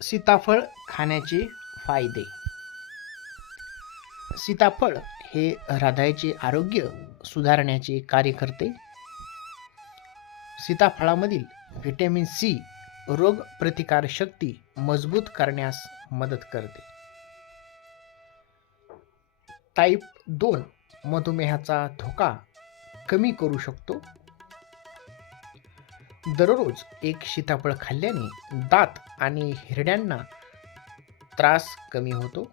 सीताफळ खाण्याचे फायदे. सीताफळ हे हृदयाचे आरोग्य सुधारण्याचे कार्य करते. सीताफळामधील व्हिटॅमिन सी रोग प्रतिकार शक्ती मजबूत करण्यास मदत करते. टाईप 2 मधुमेहाचा धोका कमी करू शकतो. दररोज एक सीताफळ खाल्ल्याने दात आणि हिरड्यांना त्रास कमी होतो.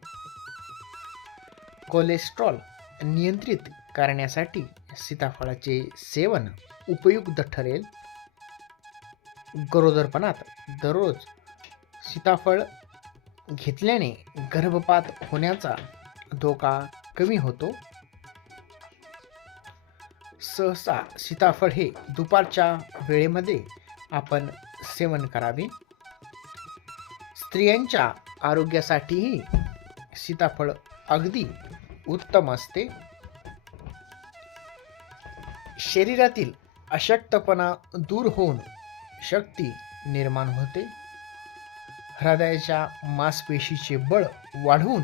कोलेस्ट्रॉल नियंत्रित करण्यासाठी सीताफळाचे सेवन उपयुक्त ठरेल. गरोदरपणात दररोज सीताफळ घेतल्याने गर्भपात होण्याचा धोका कमी होतो. सहसा सीताफळ हे दुपारच्या वेळेमध्ये आपण सेवन करावे. स्त्रियांच्या आरोग्यासाठीही सीताफळ अगदी उत्तम असते. शरीरातील अशक्तपणा दूर होऊन शक्ती निर्माण होते. हृदयाच्या मांसपेशीचे बळ वाढवून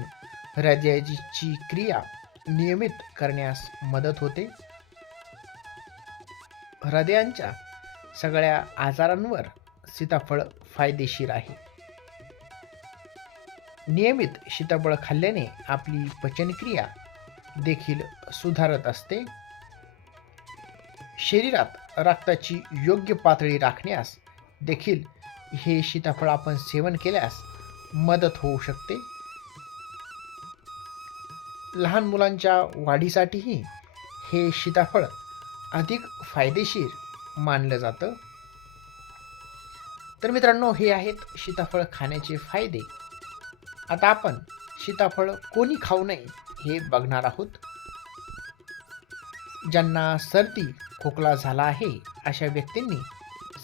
हृदयाची क्रिया नियमित करण्यास मदत होते. हृदयाच्या सगळ्या आजारांवर सीताफळ फायदेशीर आहे. नियमित सीताफळ खाल्ल्याने आपली पचनक्रिया देखील सुधारत असते. शरीरात रक्ताची योग्य पातळी राखण्यास देखील हे सीताफळ आपण सेवन केल्यास मदत होऊ शकते. लहान मुलांच्या वाढीसाठीही हे सीताफळ अधिक फायदेशीर मानलं जातं. तर मित्रांनो, हे आहेत सीताफळ खाण्याचे फायदे. आता आपण सीताफळ कोणी खाऊ नये हे बघणार आहोत. ज्यांना सर्दी खोकला झाला आहे अशा व्यक्तींनी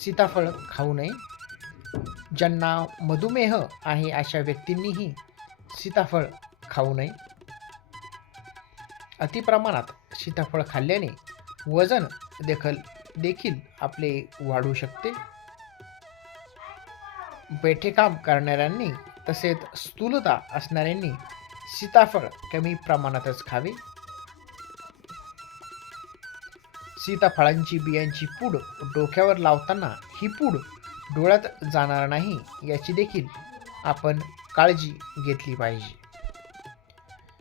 सीताफळ खाऊ नये. ज्यांना मधुमेह आहे अशा व्यक्तींनीही सीताफळ खाऊ नये. अतिप्रमाणात सीताफळ खाल्ल्याने वजन देखील आपले वाढू शकते. बैठे काम करणाऱ्यांनी तसेच स्थूलता असणाऱ्यांनी सीताफळ कमी प्रमाणातच खावे. सीताफळांची बियांची पूड डोक्यावर लावताना ही पूड डोळ्यात जाणार नाही याची देखील आपण काळजी घेतली पाहिजे.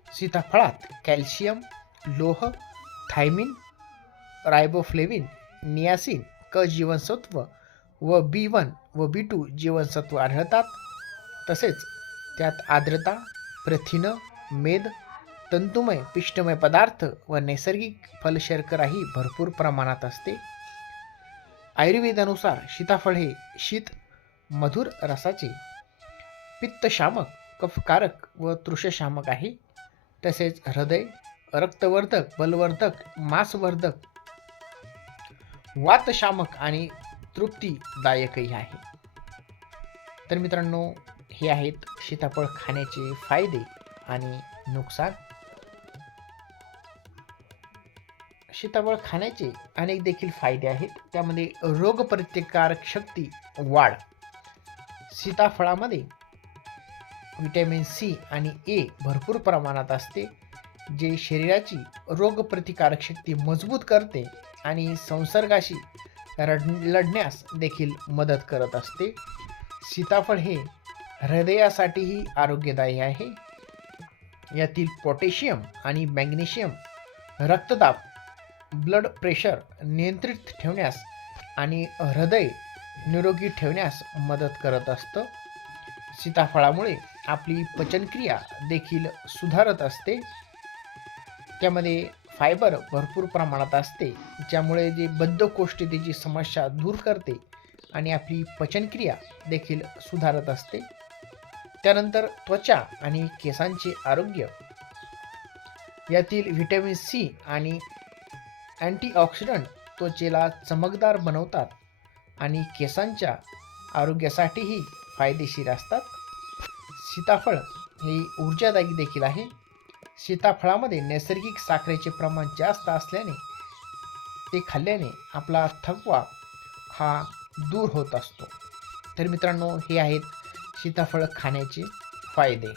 सीताफळात कॅल्शियम, लोह, थायमिन, रायबोफ्लेविन, नियासिन, क जीवनसत्व व B1 व B2 जीवनसत्व आढळतात. तसेच त्यात आर्द्रता, प्रथिनं, मेद, तंतुमय पिष्टमय पदार्थ व नैसर्गिक फलशर्कराही भरपूर प्रमाणात असते. आयुर्वेदानुसार सीताफळ हे शीत मधुर रसाचे पित्तशामक, कफकारक व तृषशामक आहे. तसेच हृदय, रक्तवर्धक, बलवर्धक, मांसवर्धक, वातशामक आणि तृप्तीदायकही आहे. तर मित्रांनो, हे आहेत सीताफळ खाण्याचे फायदे आणि नुकसान. सीताफळ खाण्याचे अनेक देखील फायदे आहेत. त्यामध्ये रोगप्रतिकारक शक्ती वाढ. सीताफळामध्ये व्हिटॅमिन सी आणि ए भरपूर प्रमाणात असते, जे शरीराची रोगप्रतिकारक शक्ती मजबूत करते आणि संसर्गाशी लढण्यास देखील मदत करत असते. सीताफळ हे हृदयासाठीही आरोग्यदायी आहे. यातील पोटॅशियम आणि मॅग्नेशियम रक्तदाब, ब्लड प्रेशर नियंत्रित ठेवण्यास आणि हृदय निरोगी ठेवण्यास मदत करत असतं. सीताफळामुळे आपली पचनक्रिया देखील सुधारत असते. त्यामध्ये फायबर भरपूर प्रमाणात असते, ज्यामुळे जे बद्धकोष्ठतेची समस्या दूर करते आणि आपली पचनक्रिया देखील सुधारत असते. त्यानंतर त्वचा आणि केसांचे आरोग्य. यातील व्हिटॅमिन सी आणि अँटीऑक्सिडंट त्वचेला चमकदार बनवतात आणि केसांच्या आरोग्यासाठीही फायदेशीर असतात. सीताफळ हे ऊर्जादायी देखील आहे. सीताफळामध्ये नैसर्गिक साखरेचे प्रमाण जास्त असल्याने ते खाल्ल्याने आपला थकवा हा दूर होत असतो. तर मित्रांनो, हे आहेत सीताफळ खाण्याचे फायदे.